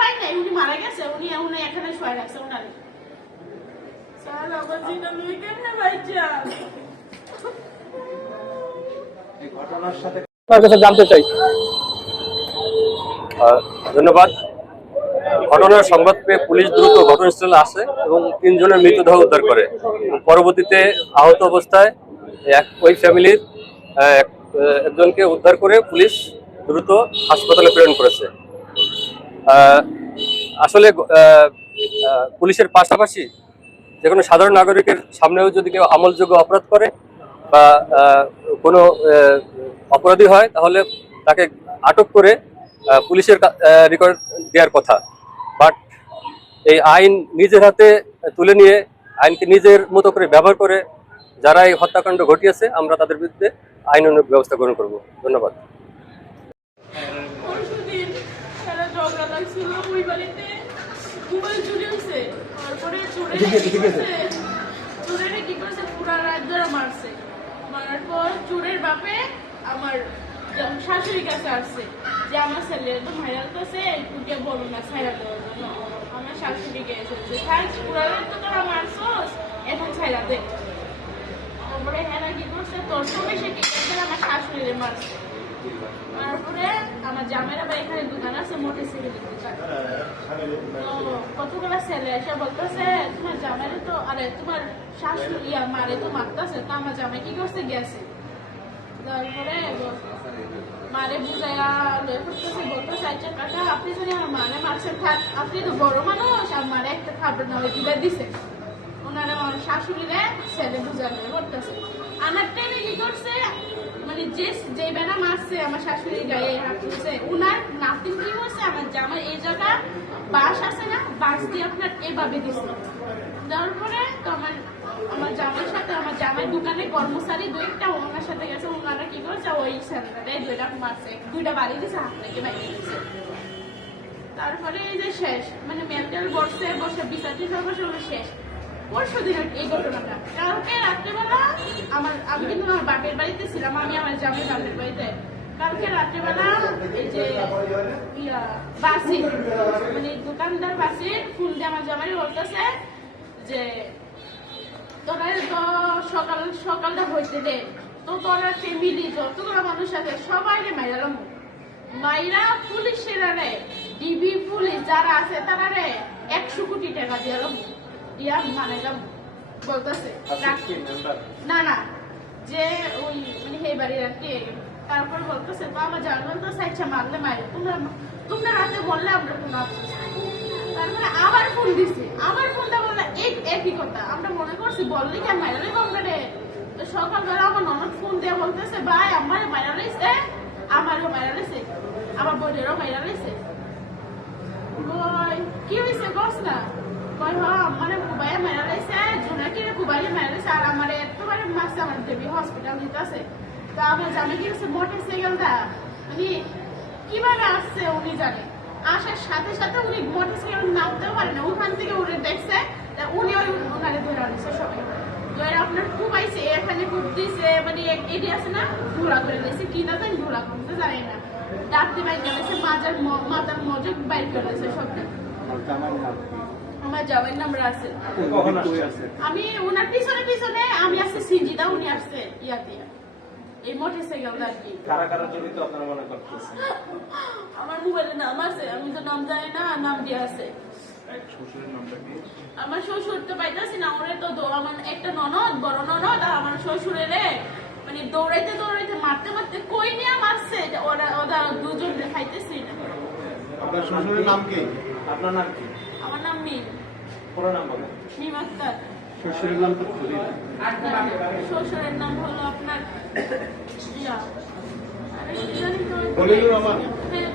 পাই নাই, উনি মারা গেছে, উনি এখানে শোয়া রাখছে ওনারে। স্যার আমার জিনা লুই কেমনে ভাইজা এই ঘটনার সাথে আপনার কাছে জানতে চাই। ধন্যবাদ। ঘটনার সংবাদ পেয়ে পুলিশ দ্রুত ঘটনাস্থলে আসে এবং 3 জনের মৃতদেহ উদ্ধার করে। পরবর্তীতে আহত অবস্থায় ওই ফ্যামিলির একজনকে উদ্ধার করে পুলিশ দ্রুত হাসপাতালে প্রেরণ করেছে। আসলে পুলিশের পাশাপাশি যে কোনো সাধারণ নাগরিকের সামনেও যদি কেউ আমলযোগ্য অপরাধ করে বা কোনো অপরাধী হয় তাহলে তাকে আটক করে পুলিশের রেকর্ড দেওয়ার কথা। বাট এই আইন নিজের হাতে তুলে নিয়ে আইনকে নিজের মতো করে ব্যবহার করে যারা এই হত্যাকাণ্ড ঘটিয়েছে আমরা তাদের বিরুদ্ধে আইনানুগ ব্যবস্থা গ্রহণ করব। ধন্যবাদ। পরশুদিন সারা ঝগড়া লাগছিল ওই বাড়িতে, মোবাইল চুরি হয়েছে। তারপরে চোরের কি করছে, পুরা রাত ধরে মারছে। মারার পর চোরের বাপে আমার শাশুড়ির কাছে আসছে যে আমার ছেলে তো ভাইরাল করছে, একটুকে বলো না ছাইরা দেওয়ার জন্য। আমার শাশুড়ি গেছে যে থাক, পুরা রাত তো তোরা মারছস, এখন ছাইরা দে। তারপরে হ্যাঁ কি করছে, তোর সময় সে কি করছে, আমার শাশুড়িরে মারছে। তারপরে আমার জামাইরা বা এখানে দোকান আছে, মোটরসাইকেলের দোকান। তো কতগুলা ছেলে এসে বলতেছে তোমার জামাইরে তো, আরে তোমার শাশুড়ি মারে তো মারতেছে। তো আমার জামাই কি করছে, গেছে। তারপরে মারে বুঝাইয়া বলতেছে আচ্ছা কাকা আপনি যদি আমার মানে মারছেন, থাক আপনি তো বড় মানুষ, আর মারে একটা খাবার না দিলে দিছে। ওনারা আমার শাশুড়িরে ছেলে বুঝানো করতেছে। আমার টাইমে কি করছে, মানে যে বেড়া মারছে আমার শাশুড়ি গায়ে হাত তুলছে, উনার নাতি কি হচ্ছে, আমার জামাই এই জায়গা বাস আছে না, বাস দিয়ে আপনার এভাবে দিচ্ছে। দেওয়ার পরে তো আমার জামাইয়ের সাথে, আমার জামাই দোকানে কর্মচারী দুইটা ওনার সাথে গেছে। ওনারা কি করছে, ওই স্যান্ডারে দুইটা মারছে, দুইটা বাড়ি দিছে, হাত থেকে বাইরে দিচ্ছে। তারপরে এই যে শেষ, মানে মেন্টাল বসে বিচারটি সর্বশেষ শেষ। পরশু দিন এই ঘটনাটা, কালকে রাত্রেবেলা আমি কিন্তু আমার বাপের বাড়িতে ছিলাম, আমি আমার জামাই বাপের বাড়িতে। কালকে রাত্রেবেলা এই যে বাসির মানে দোকানদার বাসির ফোন দিয়ে আমার জামাই বলতেছে যে তোরা তো সকালটা হইতে দে, তো তোরা ফ্যামিলি যতগুলো মানুষ আছে সবাই মাইরালাম, মাইরা পুলিশের রে ডিবি পুলিশ যারা আছে তারা রে 100 কোটি টাকা দিলাম, দিয়া মানাইলাম বলতেছে। না যে ওই মানে সেই বাড়ির আর কি। তারপর বলতেছে তো আমার জানবেন তো সাইডটা মারলে মাইরে, তোমরা রাতে বললে আমরা কোনো আফসোস। তারপরে আবার ফোন দিছি, আবার ফোনটা বললে একই কথা। আমরা মনে করছি বললি কেন মাইরালে আমরা রে। তো সকালবেলা আমার ননদ ফোন দিয়ে বলতেছে ভাই আমারও মাইরা লাইছে, আমারও মাইরা লাইছে, আমার বোনেরও মাইরা লাইছে। কি হয়েছে বস না, কয় মানে কুবাইয়া মাইরা লাইছে, জোনাকিরে কুবাইয়া মাইরা লাইছে, আর আমার এতবারে মাসে আমার দেবী হসপিটাল দিতে আছে। তো আমার জানা কি হচ্ছে, মোটরসাইকেলটা মানে কিভাবে আসছে উনি জানে। আসার সাথে সাথে উনি মোটরসাইকেল নামতেও পারে না, ওখান থেকে উনি দেখছে, উনি ওই ওনারে ধরে আনছে সবাই। ধরে আপনার খুব আইসে, এখানে খুব দিছে, মানে এটি আছে না ধুলা করে দিয়েছে, কি না জানি ধুলা করতে জানি না, ডাকতে বাইর করেছে, মাজার মজক বাইর করেছে সবটা। আমার জামাইয়ের নাম রাসেল। আমি ওনার পিছনে আমি আসছে সিজিদা, উনি আসছে ইয়াতে এই মোটরসাইকেল আর কি। আমার মোবাইলে নাম আছে, আমি তো নাম জানি না, নাম দিয়ে আছে। আমার শ্বশুর তো পাইতেছি না, ওরে তো আমার একটা ননদ, বড় ননদ, আর আমার শ্বশুরের মানে দৌড়াইতে মারতে কই নিয়ে মারছে, ওরা দুজন খাইতেছি না। আপনার শ্বশুরের নাম কি? আপনার নাম কি? আমার নাম মিম। পুরো নাম বলেন। মিম আক্তার। শ্বশুরের নাম তো খুবই, শ্বশুরের নাম হলো আপনার খলিলুর রহমান। হ্যাঁ,